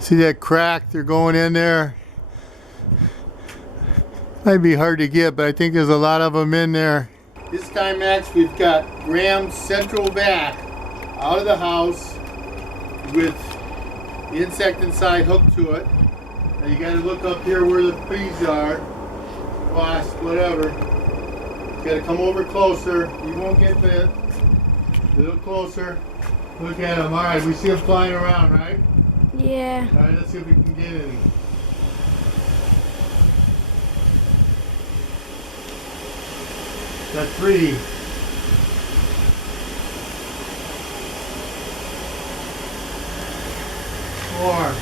See that crack? They're going in there. Might be hard to get, but I think there's a lot of them in there. This time, Max, we've got Graham's central vac out of the house with the insect inside hooked to it. Now you got to look up here where the bees are, wasp, whatever. You got to come over closer. You won't get bit. A little closer. Look at them. All right, we see them flying around, right? Yeah. All right, let's see if we can get any. Got 3. 4.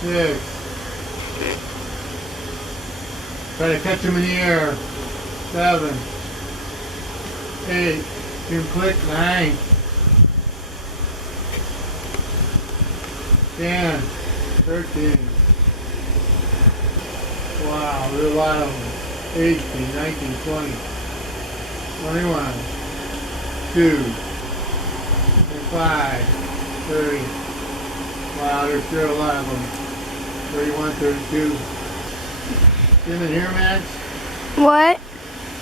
6. Try to catch them in the air. 7. 8. You can click. 9. 10. 13. Wow, there's a lot of them. 18, 19, 20, 21, 2, 25, 30. Wow, there's still a lot of them. 31, 32. See them in here, Max? What?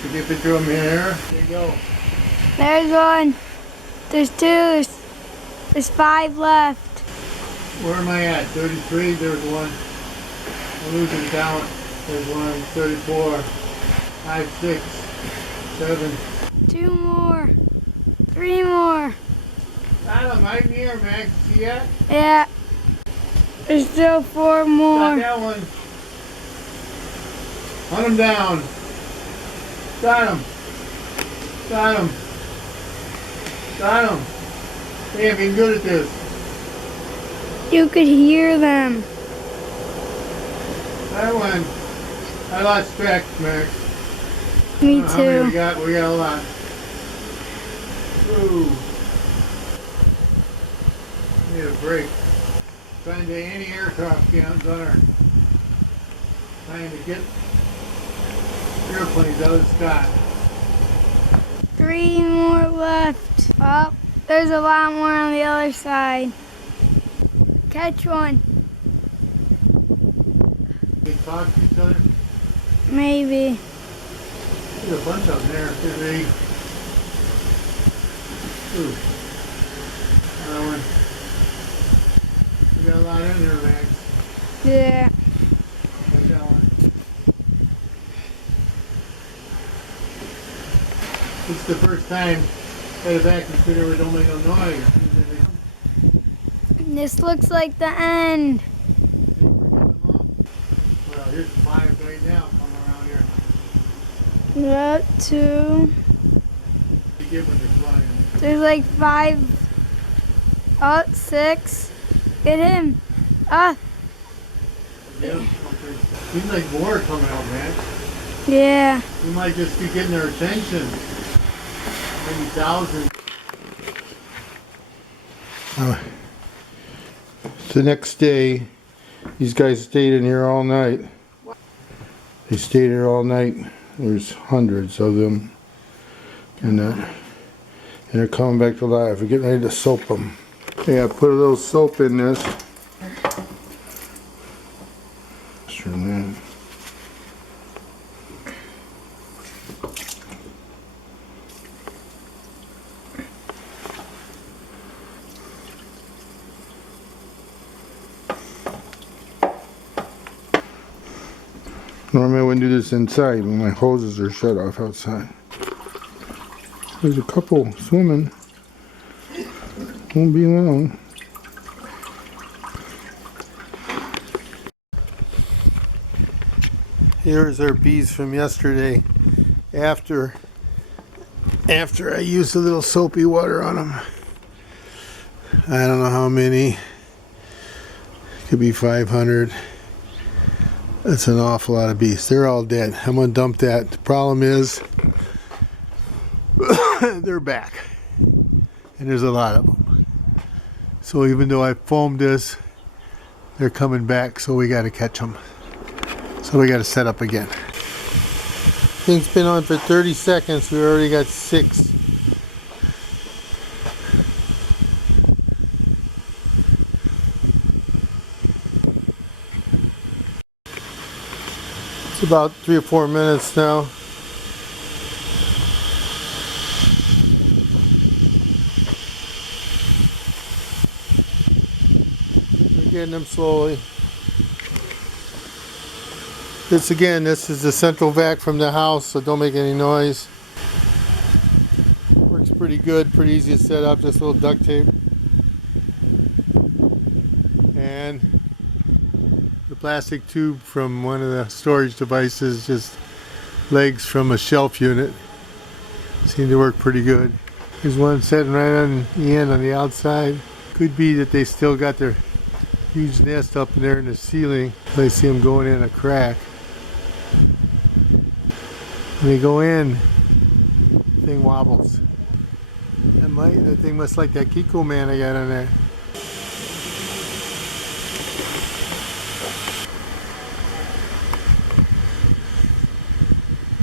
You get a picture of them here? There you go. There's one. There's 2. There's 5 left. Where am I at? 33? There's one. I'm losing count. There's 1, 34, 5, 6, 7. 2 more. 3 more. Got them right here, Max. See that? Yeah. There's still 4 Got more. that one. Hunt them down. Got him. Got him. Got him. Damn, being good at this. You could hear them. That one. I lost track, Max. Me How many too. we got a lot. Ooh. Need a break. Trying to anti-aircraft guns on our. Trying to get airplanes out of the sky. 3 more left. Oh, there's a lot more on the other side. Catch one. They talk to each other. Maybe. There's a bunch of them there. There's 8. Ooh. Another one. We got a lot in there, Max. Yeah. Got that one. It's the first time at a vacuum cleaner we don't make no noise. This looks like the end. Well, here's 5 right now coming around here. That 2. You get when they're flying. There's like 5. Oh, 6. Get him. Ah. Yep. Seems like more are coming out, man. Yeah. You might just be getting their attention. Maybe thousands. The next day, these guys stayed in here all night. They stayed here all night. There's hundreds of them. And they're coming back to life. We're getting ready to soap them. Yeah, put a little soap in this. Sure, man. Normally I wouldn't do this inside when my hoses are shut off outside. There's a couple swimming. Won't be long. Here's our bees from yesterday. After I used a little soapy water on them. I don't know how many. Could be 500. That's an awful lot of bees. They're all dead. I'm gonna dump that. The problem is they're back, and there's a lot of them. So even though I foamed this, they're coming back. So we got to catch them. So we got to set up again. Thing's been on for 30 seconds. We already got 6. It's about 3 or 4 minutes now. We're getting them slowly. This is the central vac from the house, so don't make any noise. Works pretty good, pretty easy to set up, just a little duct tape. And the plastic tube from one of the storage devices, just legs from a shelf unit. Seem to work pretty good. There's one sitting right on the end on the outside. Could be that they still got their huge nest up in there in the ceiling. I see them going in a crack. When they go in, the thing wobbles. That thing must like that Kiko man I got on there.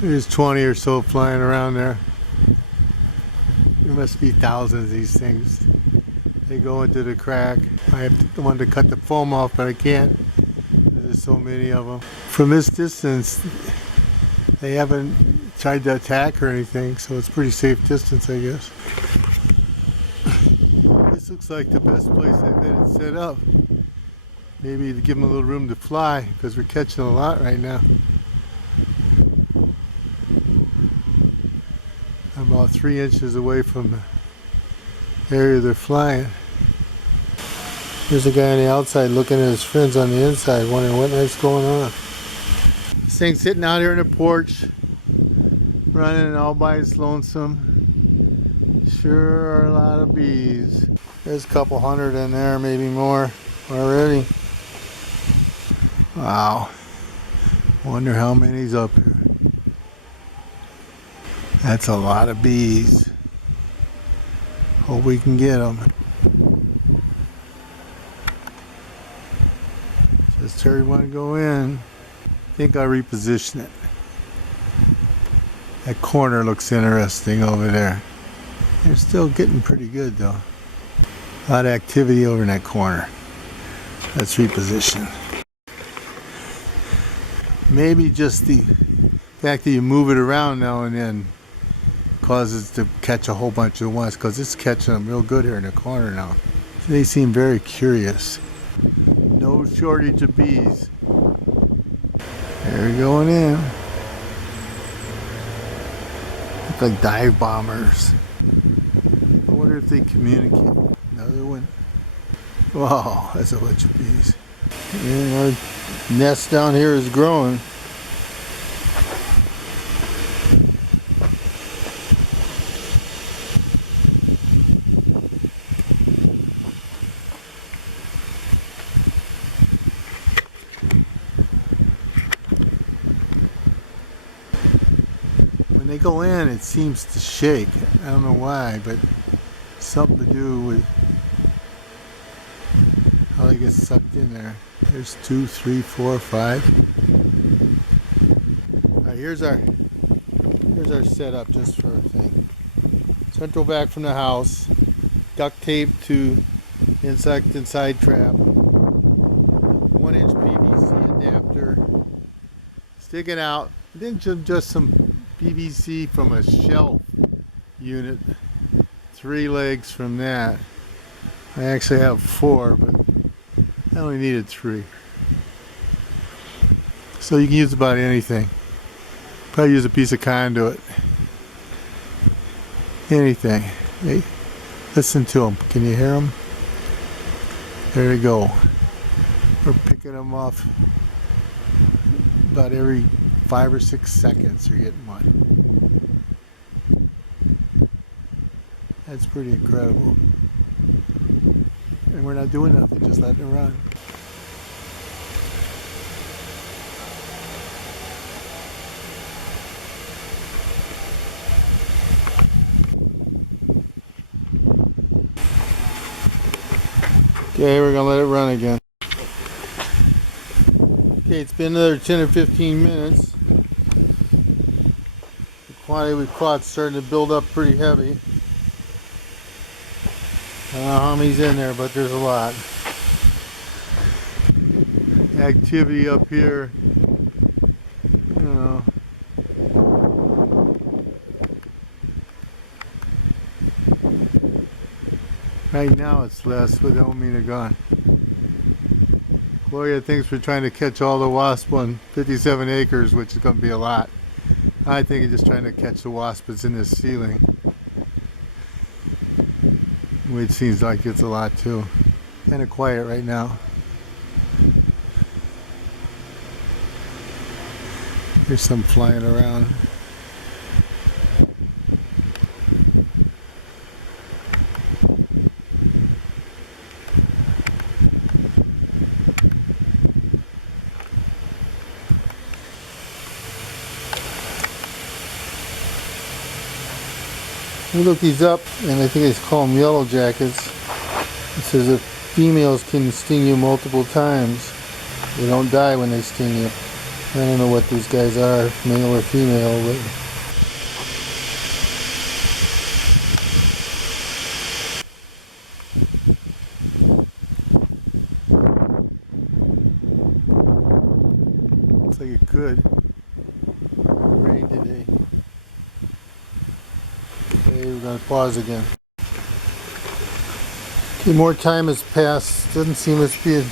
There's 20 or so flying around there. There must be thousands of these things. They go into the crack. I have to want to cut the foam off, but I can't. There's so many of them. From this distance, they haven't tried to attack or anything, so it's pretty safe distance, I guess. This looks like the best place I've had it set up. Maybe to give them a little room to fly, because we're catching a lot right now. I'm about 3 inches away from the area they're flying. There's a guy on the outside looking at his friends on the inside, wondering what the heck's going on. This thing's sitting out here in the porch, running all by its lonesome. Sure are a lot of bees. There's a couple hundred in there, maybe more already. Wow. Wonder how many's up here. That's a lot of bees. Hope we can get them. Just everyone to go in. I think I'll reposition it. That corner looks interesting over there. They're still getting pretty good though. A lot of activity over in that corner. Let's reposition. Maybe just the fact that you move it around now and then causes to catch a whole bunch at once, because it's catching them real good here in the corner now. They seem very curious. No shortage of bees. They're going in. Look like dive bombers. I wonder if they communicate. Another one. Wow, that's a bunch of bees. And our nest down here is growing. When they go in, it seems to shake. I don't know why, but something to do with how they get sucked in there. There's 2, 3, 4, 5. All right, here's our setup just for a thing. Central vac from the house, duct tape to insecticide trap, 1-inch PVC adapter, sticking out. Then just some PVC from a shelf unit, 3 legs from that. I actually have 4, but I only needed 3. So you can use about anything. Probably use a piece of conduit. Anything. Hey, listen to them. Can you hear them? There you go. We're picking them off about every 5 or 6 seconds. You're getting one. That's pretty incredible. And we're not doing nothing, just letting it run. Okay, we're gonna let it run again. Okay, it's been another 10 or 15 minutes. The quantity we've caught is starting to build up pretty heavy. I don't know how many's in there, but there's a lot. Activity up here know. Right now it's less, but I don't mean they're gone. Gloria thinks we're trying to catch all the wasps on 57 acres, which is going to be a lot. I think we're just trying to catch the wasp that's in this ceiling, which seems like it's a lot too. Kind of quiet right now. There's some flying around. Look, he's up, and I think they call them yellow jackets. It says if females can sting you multiple times, they don't die when they sting you. I don't know what these guys are, male or female, but looks like it could rain today. Okay, we're going to pause again. Okay, more time has passed. Doesn't seem to be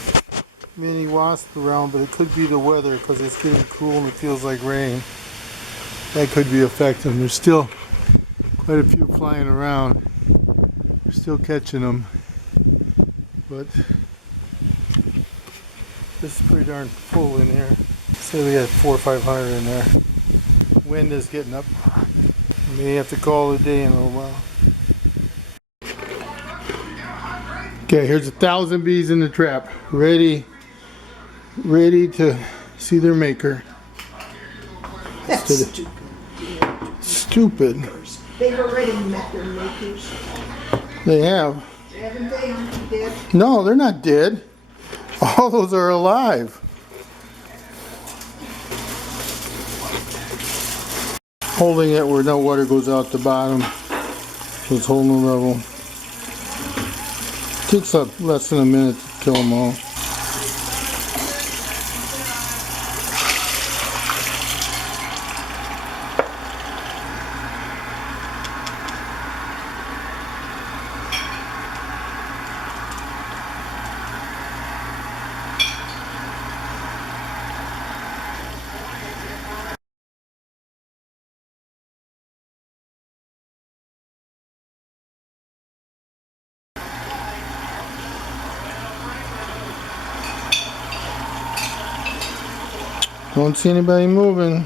many wasps around, but it could be the weather because it's getting cool and it feels like rain. That could be affecting. There's still quite a few flying around. We're still catching them, but this is pretty darn full in here. Say we had 400 or 500 in there. Wind is getting up. We may have to call it a day in a little while. Okay, here's 1,000 bees in the trap, ready to see their maker. That's Stupid. They've already met their makers. They have. Haven't they? Aren't they dead? No, they're not dead. All those are alive. Holding it where no water goes out the bottom. So it's holding the level. Takes up less than a minute to kill them all. Don't see anybody moving.